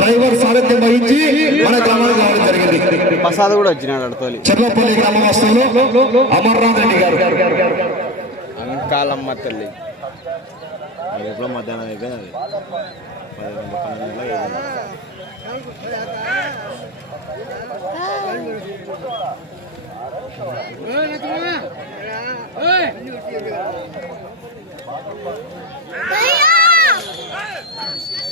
Driver సారథ్యం వహించి మన గ్రామానికి రావడం జరిగింది. ప్రసాద్ కూడా వచ్చినాడు చెర్లపల్లి గ్రామవాసంలో అమర్నాథ్ రెడ్డి గారు. కాలమ్మ తల్లి. ఎప్పుడో మధ్యాహ్నం అయిపోయింది పదిహేను పన్నెండు అయిపోయింది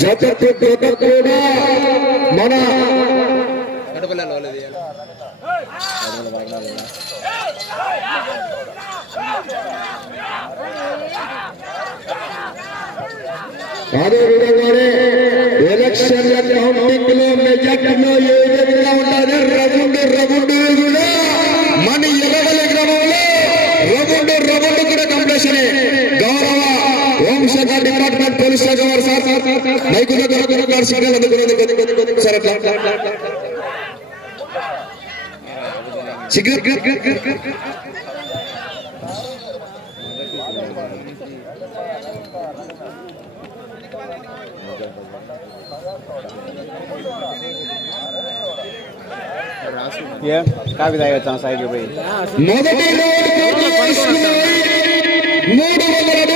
జతపెట్టేట కూడా మన అదేవిధంగానే ఎలక్షన్ కౌంటింగ్లో మెజార్టీలో ఏ విధంగా మైకు దర్శకాలు అందుకునేది సరే కాఫీ తాగి వచ్చాం సాయికి పోయి మూడు వందల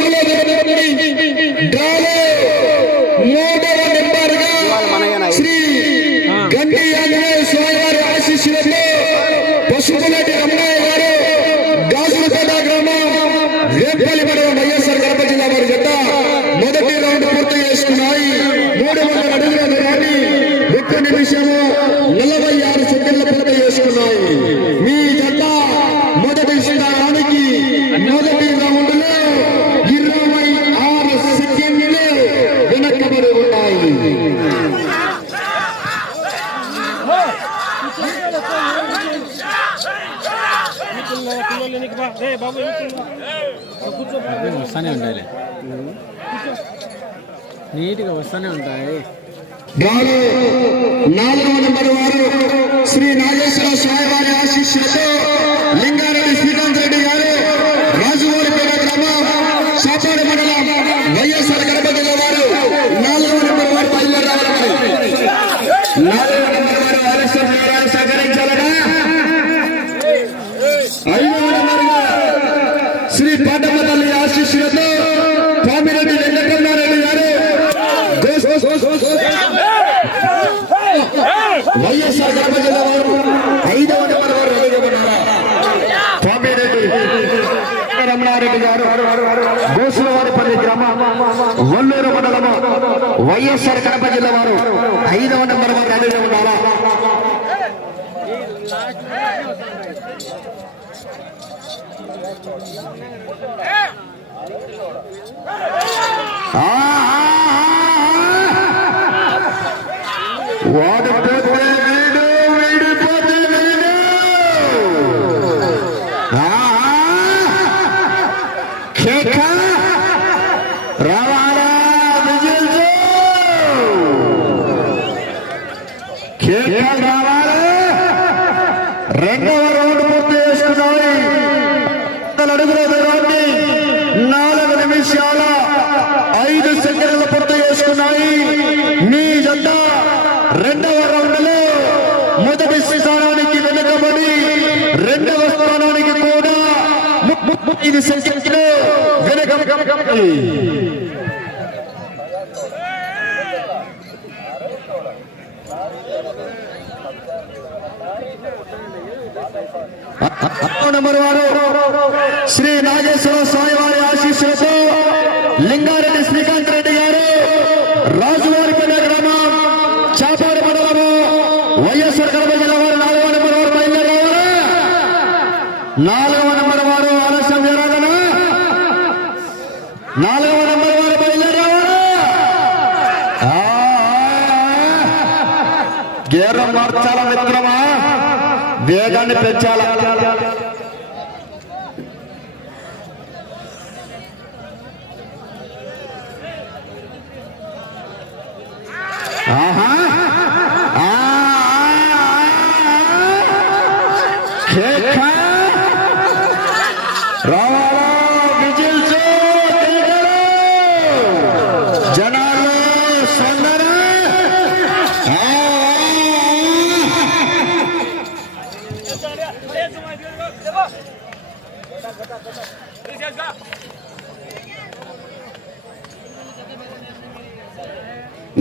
నీట్గా వస్తూనే ఉంటాయి. నాలుగో నెంబర్ వారు శ్రీ నాగేశ్వర స్వామి వారి ఆశీస్సులతో లింగారెడ్డి శ్రీకాంత్ రెడ్డి గారు రాజువారిపేట గ్రామం సాపాడు మండలం వైఎస్ఆర్ కడప వారు నాలుగో నెంబర్ వారు రావాలి నాలుగో నెంబర్ వారు సహకరించాలనా నెంబర్ శ్రీ పాటమ్మ తల్లి వైఎస్ఆర్ కడప జిల్లా వారు ఐదవ నెంబర్ వారు రెడీగా ఉండాలా నంబర్ వారు శ్రీ నాగేశ్వర స్వామి వారి ఆశీస్సులతో లింగారెడ్డి శ్రీకాంత్ రెడ్డి గారు రాజువారిపేట గ్రామం చాపాడు మండలము వైఎస్ఆర్ కడప జిల్లా వారు నాలుగో నంబర్ వారు బయలుదేరారు. వేగాన్ని పెంచాలా. ఆహా.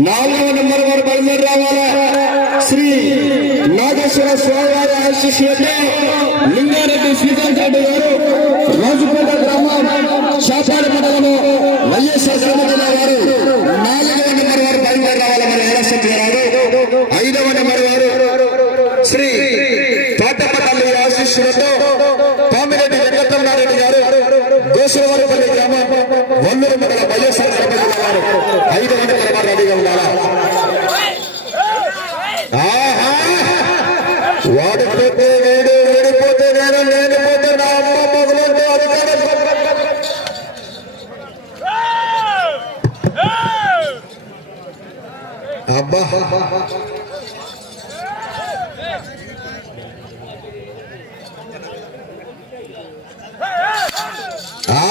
నాలుగవ నెంబర్ వారు బయలుదేరి రావాలా. శ్రీ నాగేశ్వర స్వామి వారి ఆశీస్సులతో లింగారెడ్డి శ్రీకాంత్ రెడ్డి గారు రాజుపేట గ్రామం శాపాడు మండలము వైఎస్ఆర్ కడప జిల్లా వారు నాలుగవ నెంబర్ వారు బయలుదేరి రావాలా మరి ఏరసత్తి గారు ఐదవ నెంబర్ వారు శ్రీ తోటపల్లి ఆశీస్సులతో పామిరెడ్డి వెంకటరమారెడ్డి గారు గోసులవారిపల్లి గ్రామం వల్లూరు మండల వైఎస్ఆర్ కడప జిల్లా వారు ఐదవ నెంబర్ వారు రెడీగా ఉండాలా ఆహా! వాడిపోతే వేడు వేడిపోతే నేను లేనిపోతే నా అమ్మ మొదలంటే అధికారం అబ్బా ఆ,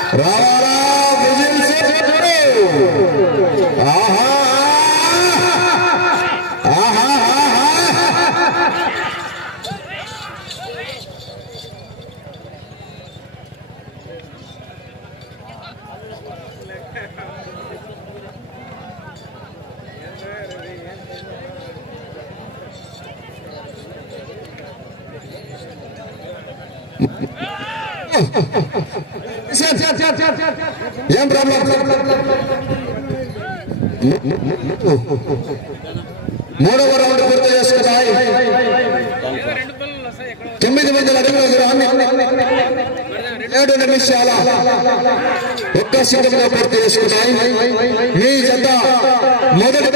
ఆ, రారా రావాలా విజిల్స్ ఆహా ఏం ప్రాబ్లం మూడవ రౌండ్ పూర్తి చేసుకున్నాయి తొమ్మిది వందల అడుగుల దూరాన్ని ఏడు నిమిషాల ఒక్క సెకండ్గా పూర్తి చేసుకున్నాయి. మీ జత మొదటి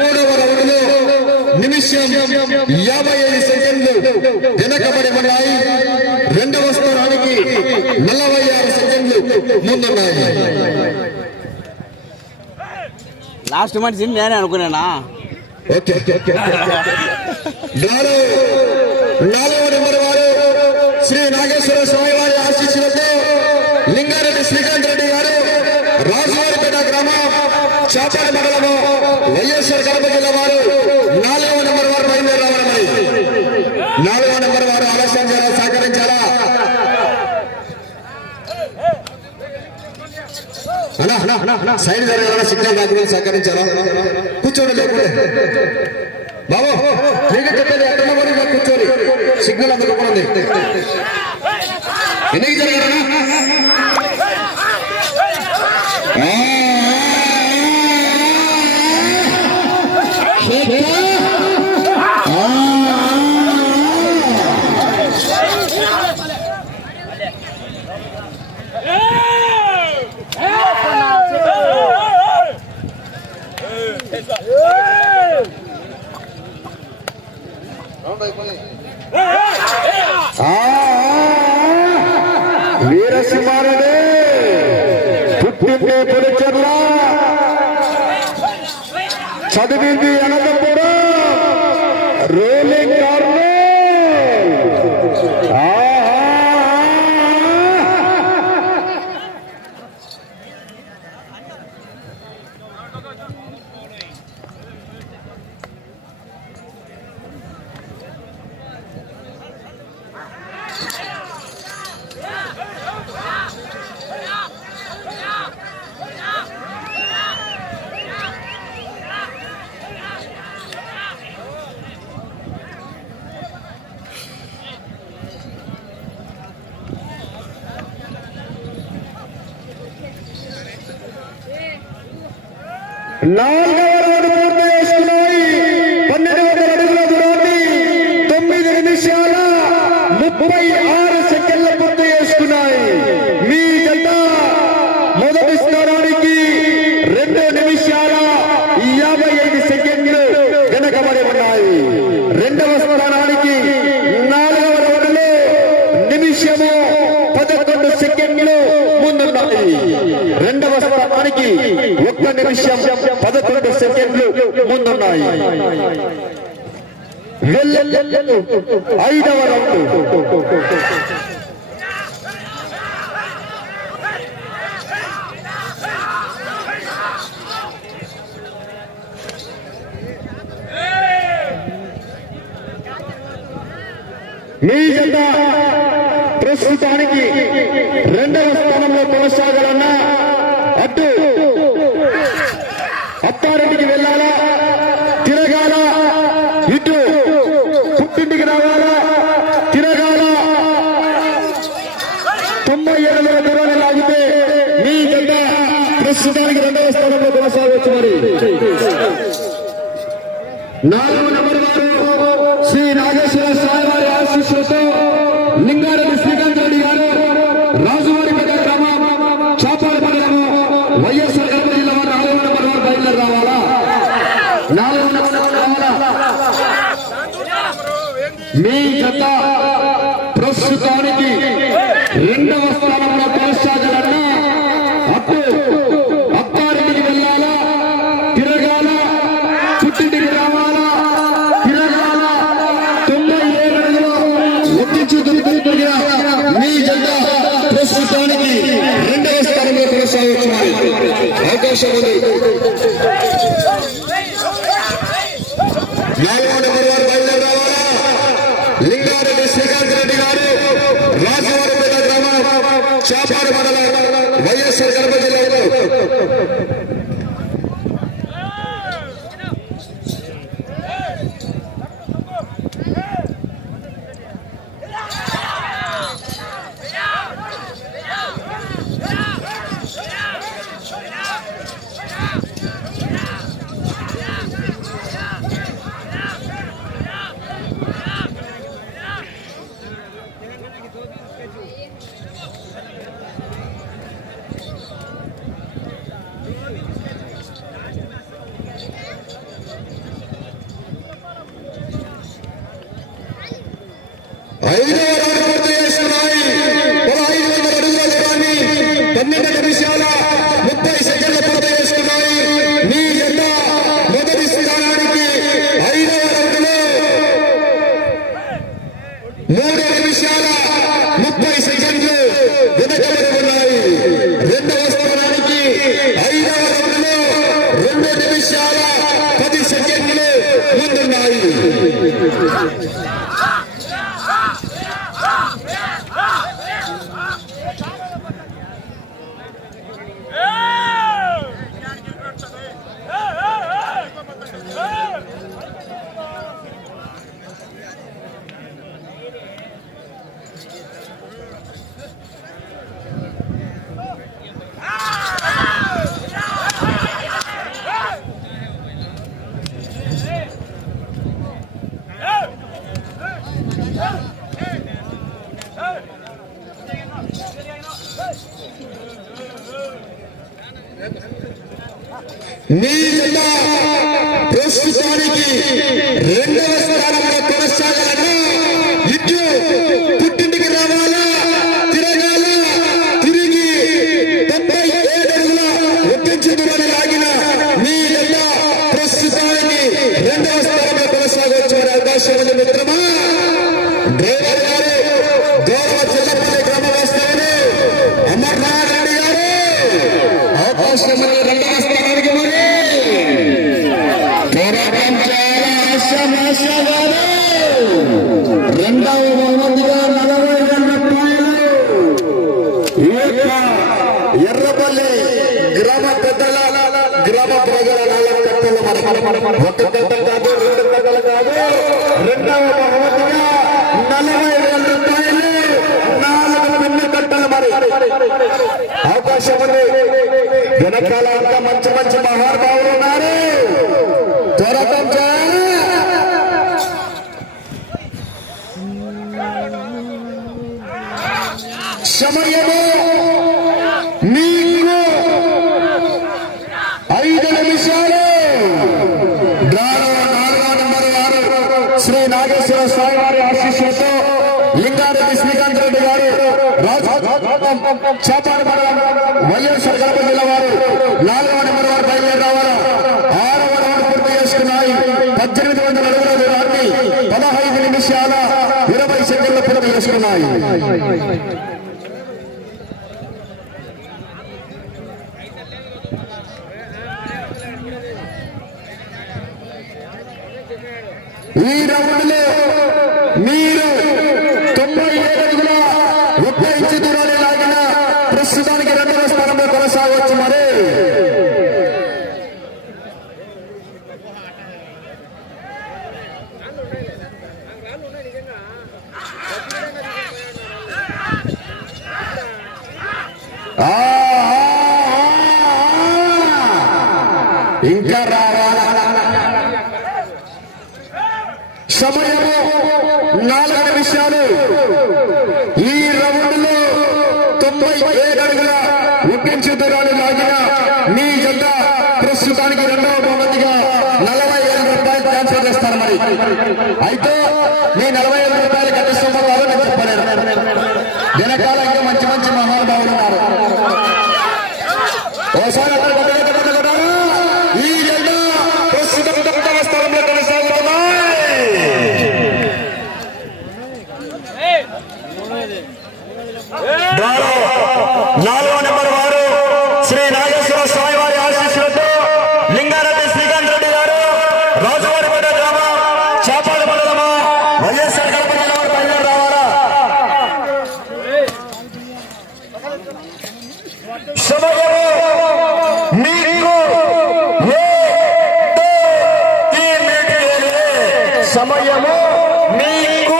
మూడవ రౌండ్లో నిమిషం యాభై ఐదు సెకండ్లు వెనకబడి ఉన్నాయి. రెండవ స్థానానికి నలభై ఆరు సెకండ్లు ముందున్నాయి. లాస్ట్ మనిషి నేనే అనుకున్నానా? ఓకే ఓకే ఓకే నాలుగో నాలుగవ నెంబర్ వారు శ్రీ నాగేశ్వర స్వామి వారి ఆశీస్సులతో లింగారెడ్డి శ్రీకాంత్ రెడ్డి గారు రాజువారిపేట గ్రామం చాపాడు మండలము వైఎస్ఆర్ కడప జిల్లా వారు నాలుగవ నెంబర్ వారు బయలుదేరి రావాలి మరి నాలుగవ నెంబర్ వారు ఆలస్యం చేయాలా సహకరించాలా? సైడ్ జరగాల సిగ్నల్ రాకుండా సహకరించాలా? కూర్చోండి లేకుంటే బాబు మీకు చెప్పేది ఎక్కడ మరి ఇలా కూర్చోండి సిగ్నల్ అందుకోకుండా ఎందుకు ఆ, ఆ, ఆ, వీరసింహారెడ్డి పుట్టింది పులిచెర్ల. చదివింది అనంతపురం. రే నాలుగవ రౌండ్ పూర్తి చేసుకున్నాయి పన్నెండు వందల అడుగుల దూరాన్ని తొమ్మిది నిమిషాల ముప్పై ఆరు సెకండ్ల పూర్తి చేసుకున్నాయి. మీ జత మొదటి స్థానానికి రెండు నిమిషాల యాభై ఐదు సెకండ్లు వెనకబడి ఉన్నాయి. రెండవ స్థానానికి నాలుగవ రౌండ్లో నిమిషము పదకొండు సెకండ్లు ముందున్నాయి. రెండవ స్థానానికి ఒక్క నిమిషం పదకొండు సెకండ్లు ముందున్నాయి. ఐదవ రౌండ్. మీ జత ప్రస్తుతానికి రెండవ స్థానంలో కొనసాగాలన్నా తొంభై ఏళ్ళ దూరాన్ని లాగితే మీ జత ప్రస్తుతానికి రెండవ స్థానంలో కొనసాగవచ్చు మరి. నాలుగు అవకాశం ఉంది నాలుగో నెంబర్ వారు బయలుదేరి రావాలా లింగారెడ్డి శ్రీకాంత్ రెడ్డి గారు రాజవారిపేట గ్రామం చాపాడు మండలం వైఎస్ఆర్ కడప జిల్లా వారు. ఐదవ రౌండ్ పూర్తి చేసుకున్నాయి పదహైదు వందల అడుగుల దూరాన్ని పన్నెండు నిమిషాల ముప్పై సెకండ్లు పూర్తి చేసుకున్నాయి మీ జత మొదటి స్థానానికి ఐదవ రౌండ్లో మూడు నిమిషాల ముప్పై సెకండ్లు వెనకబడి ఉన్నాయి రెండవ స్థానానికి ఐదవ రౌండ్లో రెండు నిమిషాల పది సెకండ్లు ముందున్నాయి మీ జత ప్రస్తుతానికి రెండవ ఎర్రపల్లి గ్రామ పెద్దల గ్రామ ప్రజల నాలుగు ఒక కట్టలు కాదు రెండు కట్టలు కాదు. రెండవ భగవతిగా నలభై వేల రూపాయలు నాలుగు పిన్న కట్టలు మరి. అవకాశం ఉంది. వెనకాల అంతా మంచి మంచి మహానుభావులు ఉన్నారు. చేపాడు వైఎస్ఆర్ కడప జిల్లా వారు నాలుగవ నెంబర్ వారు బయలుదేరి రావాలా? ఆరవ రౌండ్ పూర్తి చేసుకున్నాయి. పద్దెనిమిది వందల అడుగుల దూరాన్ని పదహైదు నిమిషాల ఇరవై సెకండ్లు పూర్తి చేసుకున్నాయి ఈ రౌండ్లో మీరు తొంభై ఏడు అడుగుల ఒక్క ఇంచు దూరాన్ని లాగిన ప్రస్తుతానికి రెండవ స్థానంలో కొనసాగవచ్చు మరి ఆ, ఆ, ఆ, ఆ. ఇంకా రావాలా? సమయము నాలుగు నిమిషాలు ఈ రౌండ్లో తొంభై ఏడు అడుగుల ఉప్పించు దూరాలు లాగిన మీ జత ప్రస్తుతానికి రెండవ బహుమతిగా నలభై వేల రూపాయలు ట్రాన్స్ఫర్ చేస్తారు మరి. అయితే మీ నలభై వేల రూపాయలు కట్టిస్తున్నారు నేను చెప్పలేను వెనకాల ఇంకా మంచి మంచి మహానుభావులు ఉన్నారు ఓసారి అక్కడ కొట్టగా కొట్టగా కొట్టారా? ఈ జత ప్రస్తుతం ఒకటవ స్థానంలో కొనసాగుతున్నాయి డ్రాలో నాలుగో నెంబర్ వారు శ్రీ నాగేశ్వర స్వామి వారి ఆశీస్సులతో లింగారెడ్డి శ్రీకాంత్ రెడ్డి గారు రాజువారిపేట గ్రామం చేపాడు మండలమా వైఎస్ఆర్ కడప జిల్లా వారు బయలుదేరి రావాలా సమయము మీకు ఏడు తీమిటేలే. సమయము మీకు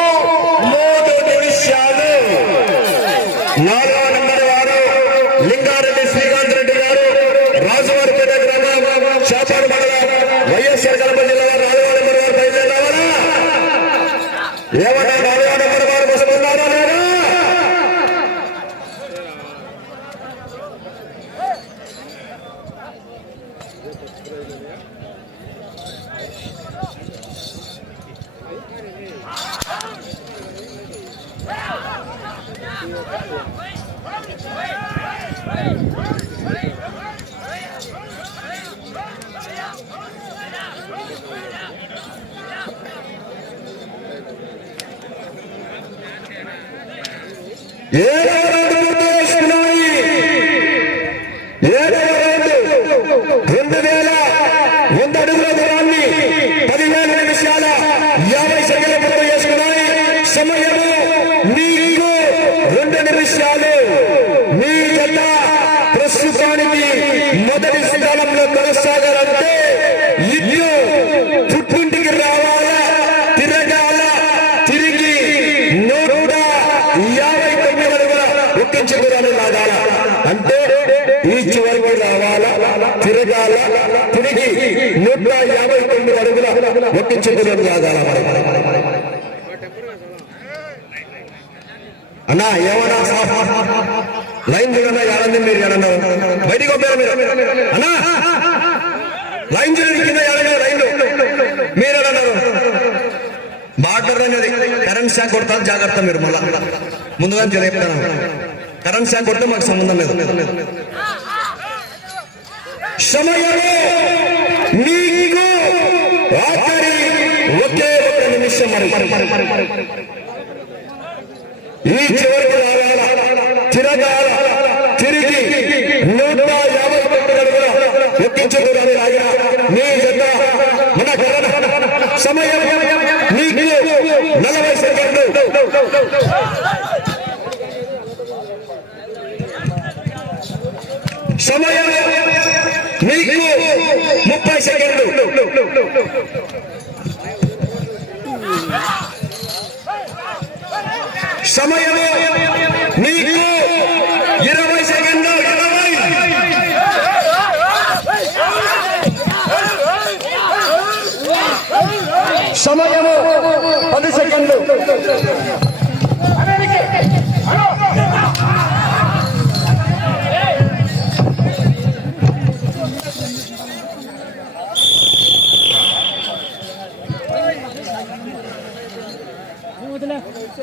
మూడు నిమిషాలు నాలుగో నంబర్ వారు లింగారెడ్డి శ్రీకాంత్ రెడ్డి గారు రాజువారిపేట గ్రామం చేపాడు మండలం వైఎస్ఆర్ కడప జిల్లా వారు నాలుగో నెంబర్ వారు బయలుదేరి రావాలా ఏమన్నా నాలుగో నెంబర్ వారు వస్తున్నారా లేదా ఏడవ రౌండ్ పూర్తి చేసుకున్నాయి ఏడవ రౌండ్ రెండు వేల వంద అడుగుల దూరాన్ని పదివేల నిమిషాల యాభై సెకండ్ల పూర్తి చేసుకున్నాయి సమయము మీకు రెండు నిమిషాలు మీ జత ప్రస్తుతానికి మొదటి స్థానంలో కొనసాగాలంటే ఇల్లు పుట్టింటికి రావాలా తిరగాల తిరిగి నూట యాభై తొమ్మిది అడుగుల ఒక్కించి దూరాన్ని లాగాల అంటే ఈ చివరికి రావాలా తిరగాల తిరిగి నూట యాభై తొమ్మిది అడుగుల ఒక్కించి మరి అన్నా ఏమన్నా? లైన్ చూడన్నా ఏడంది మీరు ఏడన్నా? బయటికి పంపారు మీరు? అన్నా లైన్ చూడండి కింద ఏడన్నా లైన్ మీరు ఏడన్నారు బార్డర్ అనేది కరెంట్ షాక్ కొడతారు జాగ్రత్త మీరు మళ్ళా. ముందుగా చెప్తాను. కరెంట్ షాక్ కొడితే మాకు సంబంధం లేదు. సమయంలో మీకు ఆఖరి ఒకే ఒక నిమిషం మరి ఈ చివరికి రావాల తిరగాల తిరిగి నూట యాభై తొమ్మిది అడుగుల ఎక్కించుకుని లాగిన మీ జత మన కరణ సమయం మీకు నలభై సెకండ్లు. సమయం నీకు ముప్పై సెకండ్లు. సమయం నీకు ఇరవై సెకండ్లు. ఇరవై సమయము పది సెకండ్లు.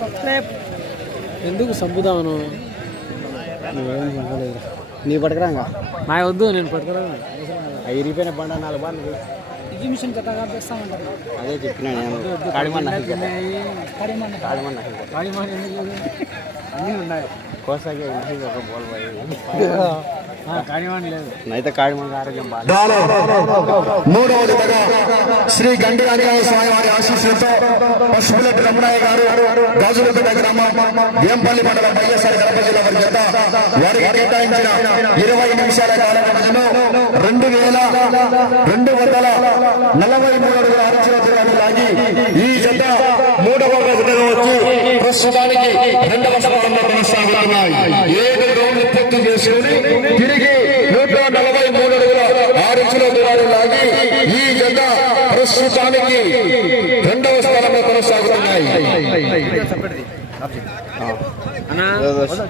సబ్స్క్రైబ్ ఎందుకు సంపుదామను? నీ పట్టుకురాగా? మా వద్దు నేను పట్టుకురా అవి ఇరిగిపోయిన బండ నాలుగు బాగా ఎగ్జిబిషన్ కట్టగా అదే చెప్పినా నేను. కాడిమన్న కాడిమన్న కాడిమన్న కాడిమన్న ఎందుకు? లేదు? అన్నీ ఉన్నాయి. కోసాకి ఒక బోల్ లేదు అయితే కాడిమన్న ఆరోగ్యం బాగా దాలో మూడవ జతగా శ్రీ గండి ఆంజనేయ స్వామి వారి ఆశీస్సులతో పశువులటి రమణయ్య గారు గాజులపేట గ్రామం వేంపల్లి మండలం వైఎస్ఆర్ కడప జిల్లా వారి జత వారికి కేటాయించిన ఇరవై నిమిషాల కాల వ్యవధిలో రెండు వేల రెండు వందల నలభై మూడు అడుగుల లాగి ఈ జత మూడవ జతగా వచ్చి ప్రస్తుతానికి రెండవ స్థానంలో కొనసాగుతున్నాయి. ఏడు రౌండ్లు పూర్తి చేసుకుని తిరిగి నూట నలభై మూడు అడుగుల ఆరు ఇంచుల దూరాన్ని లాగి ఈ జత ప్రస్తుతానికి రెండవ స్థానంలో కొనసాగుతున్నాయి